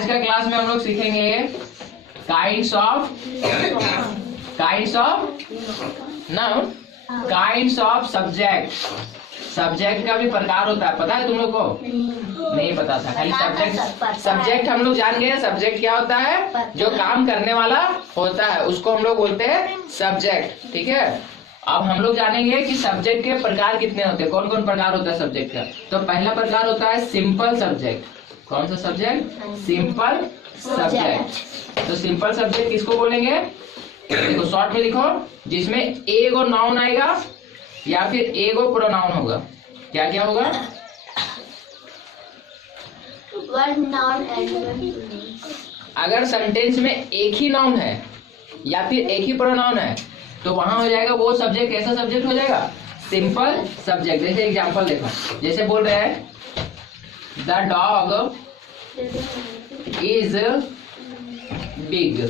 आज का क्लास में हम लोग सीखेंगे kinds of noun, kinds of subject. Subject का भी प्रकार होता है, पता है तुम लोग को? नहीं पता था, खाली सब्जेक्ट हम लोग जान गए। सब्जेक्ट क्या होता है? जो काम करने वाला होता है उसको हम लोग बोलते हैं सब्जेक्ट। ठीक है, अब हम लोग जानेंगे कि सब्जेक्ट के प्रकार कितने होते हैं, कौन कौन प्रकार होता है सब्जेक्ट का। तो पहला प्रकार होता है सिंपल सब्जेक्ट। कौन सा सब्जेक्ट? Simple subject. तो सिंपल सब्जेक्ट किसको बोलेंगे? देखो शॉर्ट में लिखो, जिसमें एगो नाउन आएगा या फिर एगो प्रोनाउन होगा। क्या क्या होगा? अगर सेंटेंस में एक ही नाउन है या फिर एक ही प्रोनाउन है तो वहां हो जाएगा वो सब्जेक्ट। कैसा सब्जेक्ट हो जाएगा? Simple subject. जैसे एग्जांपल देखो, जैसे बोल रहे हैं द डॉग इज बिग।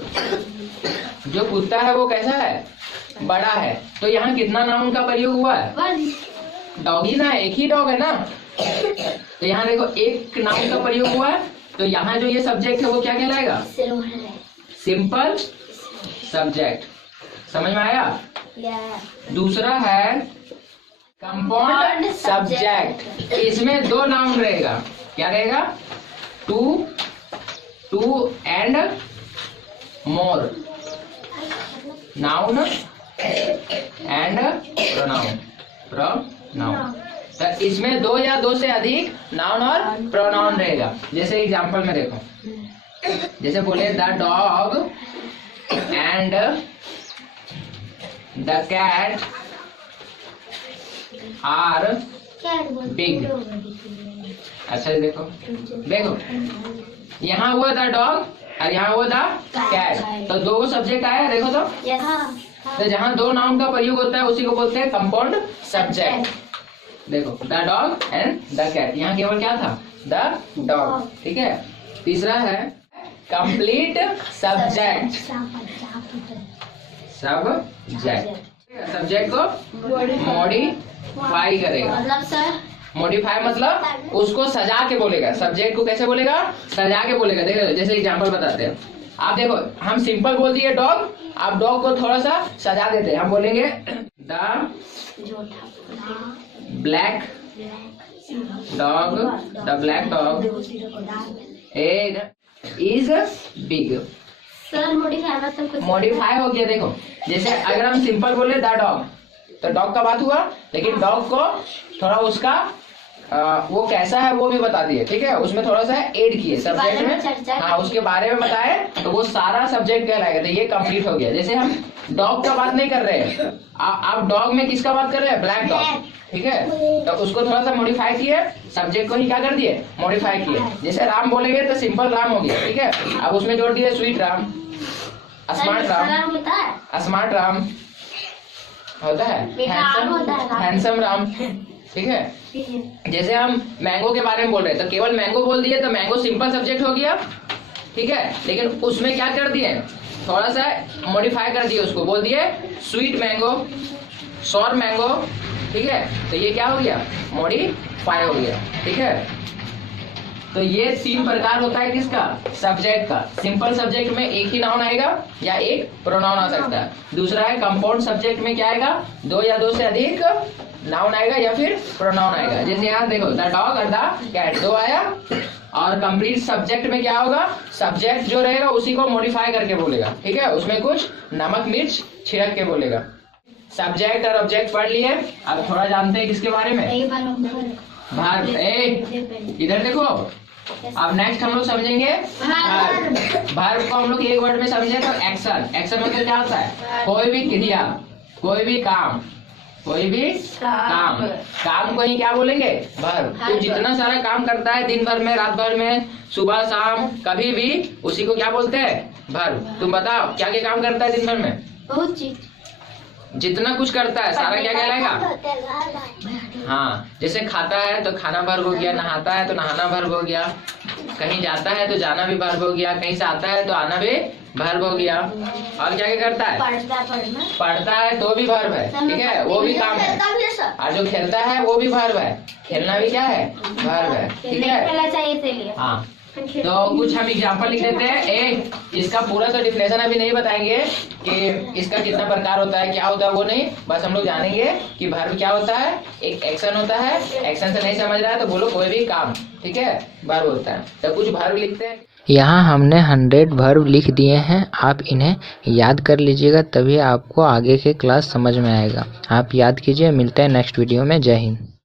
जो कुत्ता है वो कैसा है? बड़ा है। तो यहाँ कितना नाउन का प्रयोग हुआ है? डॉगी ना, एक ही डॉग है ना। तो यहाँ देखो एक नाउन का प्रयोग हुआ है, तो यहाँ जो ये सब्जेक्ट है वो क्या कहलाएगा? Simple subject. समझ में आया? दूसरा है कंपाउंड सब्जेक्ट। इसमें दो नाउन रहेगा। क्या रहेगा? Two and more, noun and pronoun. तो इसमें दो या दो से अधिक नाउन और प्रोनाउन रहेगा। जैसे एग्जांपल में देखो, जैसे बोले the dog and the cat are big. अच्छा देखो यहाँ हुआ द डॉग और यहाँ हुआ द कैट, तो दो सब्जेक्ट आया। देखो तो जहाँ दो नाउन का प्रयोग होता है उसी को बोलते हैं कंपाउंड सब्जेक्ट। देखो the dog and the cat, यहाँ केवल क्या था? The dog. ठीक है। तीसरा है कंप्लीट सब्जेक्ट। सब्जेक्ट को मॉडिफाई करेगा। मतलब सर, मॉडिफाई मतलब उसको सजा के बोलेगा। सब्जेक्ट को कैसे बोलेगा? सजा के बोलेगा। देखो जैसे एग्जांपल बताते हैं। आप देखो, हम सिंपल बोल दिए डॉग, आप डॉग को थोड़ा सा सजा देते हैं। हम बोलेंगे the black dog is big. Sir modify हो गया। देखो जैसे अगर हम सिंपल बोले द डॉग, तो डॉग का बात हुआ, लेकिन डॉग को थोड़ा उसका वो कैसा है वो भी बता दिए। ठीक है, उसमें थोड़ा सा ऐड किए सब्जेक्ट में। हाँ, उसके बारे में बताए तो वो सारा सब्जेक्ट कहलाएगा। तो ये कंप्लीट हो गया। जैसे हम डॉग का बात नहीं कर रहे हैं, आप डॉग में किसका बात कर रहे हैं? Black dog. ठीक है, तो उसको थोड़ा सा मॉडिफाई किए, सब्जेक्ट को ही क्या कर दिए? मॉडिफाई किए। जैसे राम बोलेंगे तो सिंपल राम हो गया। ठीक है, अब उसमें जोड़ दिए स्वीट राम, स्मार्ट राम होता है, हैंडसम राम। ठीक है, जैसे हम मैंगो के बारे में बोल रहे हैं तो केवल मैंगो बोल दिए तो मैंगो सिंपल सब्जेक्ट हो गया। ठीक है, लेकिन उसमें क्या कर दिए? थोड़ा सा मॉडिफाई कर दिए, उसको बोल दिए स्वीट मैंगो, सॉर मैंगो। ठीक है, तो ये क्या हो गया? मॉडिफाई हो गया। ठीक है, तो ये तीन प्रकार होता है किसका? सब्जेक्ट का। सिंपल सब्जेक्ट में एक ही नाउन आएगा या एक प्रोनाउन आ सकता है। दूसरा है कंपाउंड सब्जेक्ट में क्या आएगा? दो या दो से अधिक नाउन आएगा या फिर प्रोनाउन आएगा। जैसे यहाँ देखो द डॉग और द कैट, दो आया। और कंप्लीट सब्जेक्ट में क्या होगा? सब्जेक्ट जो रहेगा उसी को मॉडिफाई करके बोलेगा। ठीक है, उसमें कुछ नमक मिर्च छिड़क के बोलेगा। सब्जेक्ट और ऑब्जेक्ट पढ़ लिए, अब थोड़ा जानते हैं किसके बारे में? भार्ब। इधर देखो, अब नेक्स्ट हम लोग समझेंगे भार्ब को। हम लोग एक वर्ड में समझे तो एक्शन। एक्शन मतलब क्या होता है? कोई भी क्रिया, कोई भी काम काम को ही क्या बोलेंगे? वर्ब। तो जितना सारा काम करता है दिन भर में, रात भर में, सुबह शाम, कभी भी, उसी को क्या बोलते हैं? वर्ब। तुम बताओ क्या क्या काम करता है दिन भर में? बहुत चीज, जितना कुछ करता है सारा क्या कहलाएगा? हाँ, जैसे खाता है तो खाना वर्ब हो गया, नहाता है तो नहाना वर्ब हो गया, कहीं जाता है तो जाना भी वर्ब हो गया, कहीं से आता है तो आना भी वर्ब हो गया। और क्या क्या करता है? पढ़ता है तो भी वर्ब है। ठीक है, वो भी काम है। और जो खेलता है वो भी वर्ब है, खेलना भी क्या है? वर्ब है। ठीक है, हाँ। तो कुछ हम एग्जांपल लिख देते हैं। एक, इसका पूरा तो डिफिनेशन अभी नहीं बताएंगे कि इसका कितना प्रकार होता है, क्या होता है, वो नहीं, बस हम लोग जानेंगे कि वर्ब क्या होता है। एक एक्शन होता है, एक्शन से नहीं समझ रहा है तो बोलो कोई भी काम, ठीक है, वर्ब होता है। तो कुछ वर्ब लिखते हैं। यहाँ हमने 100 वर्ब लिख दिए हैं, आप इन्हें याद कर लीजिएगा, तभी आपको आगे के क्लास समझ में आएगा। आप याद कीजिए, मिलते हैं नेक्स्ट वीडियो में। जय हिंद।